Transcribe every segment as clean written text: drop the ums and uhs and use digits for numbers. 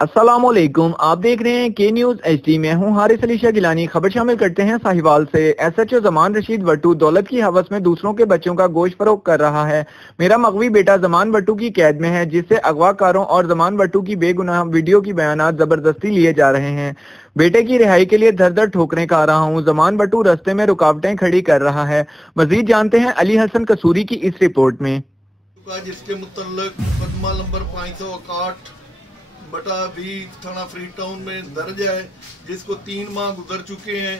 अस्सलामुअलैकुम, आप देख रहे हैं के न्यूज HD में हूं हारिस अली शाह गिलानी। खबर शामिल करते हैं साहिवाल से। SHO जमान रशीद वट्टू दौलत की हवस में दूसरों के बच्चों का गोश्त फरोख्त कर रहा है। मेरा मगवी बेटा जमान वट्टू की कैद में है, जिससे अगवाकारों और जमान वट्टू की बेगुनाह वीडियो की बयानात जबरदस्ती लिए जा रहे हैं। बेटे की रिहाई के लिए धर धर ठोकरें खा रहा हूँ। जमान वट्टू रास्ते में रुकावटें खड़ी कर रहा है। मजीद जानते हैं अली हसन कसूरी की इस रिपोर्ट में। जिसके मुतल्लिक मुकदमा नंबर 561 बटा 20 थाना फ्री टाउन में दर्ज है, जिसको 3 माह गुजर चुके हैं।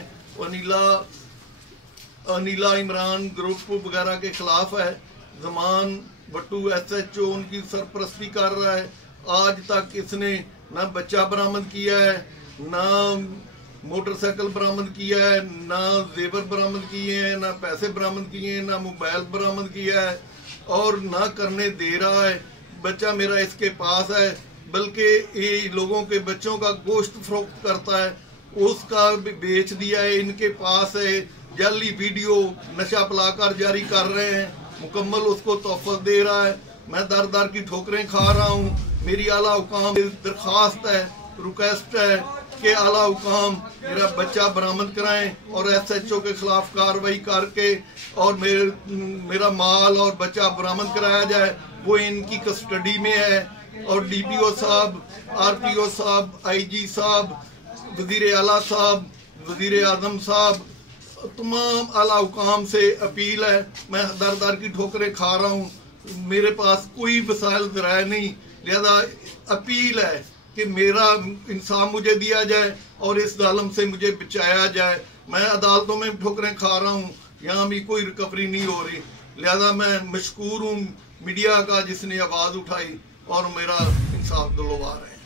अनिला इमरान ग्रुप वगैरह के खिलाफ है। जमान वट्टू SHO उनकी सरपरस्ती कर रहा है। आज तक इसने ना बच्चा बरामद किया है, ना मोटरसाइकिल बरामद किया है, ना जेवर बरामद किए हैं, ना पैसे बरामद किए हैं, ना मोबाइल बरामद किया है और ना करने दे रहा है। बच्चा मेरा इसके पास है, बल्कि ये लोगों के बच्चों का गोश्त फरोख्त करता है, उसका भी बेच दिया है। इनके पास है जाली वीडियो नशा पिलाकर जारी कर रहे हैं, मुकम्मल उसको तोहफत दे रहा है। मैं दर दर की ठोकरें खा रहा हूँ। मेरी आला हुकाम दरखास्त है, रिक्वेस्ट है कि आला हुकाम मेरा बच्चा बरामद कराएं और SHO के खिलाफ कार्रवाई करके और मेरा माल और बच्चा बरामद कराया जाए। वो इनकी कस्टडी में है और DPO साहब, RPO साहब, IG साहब, वजीर आला साहब, वजीर आजम साहब, तमाम आला हुकाम से अपील है। मैं दर दर की ठोकरें खा रहा हूँ, मेरे पास कोई वसाइल ज़राए नहीं, लिहाजा अपील है कि मेरा इंसाफ मुझे दिया जाए और इस जालिम से मुझे बचाया जाए। मैं अदालतों में ठोकरें खा रहा हूँ, यहाँ भी कोई रिकवरी नहीं हो रही। लिहाजा मैं मशकूर हूँ मीडिया का जिसने आवाज़ उठाई और मेरा इंसाफ दिलवा रहे हैं।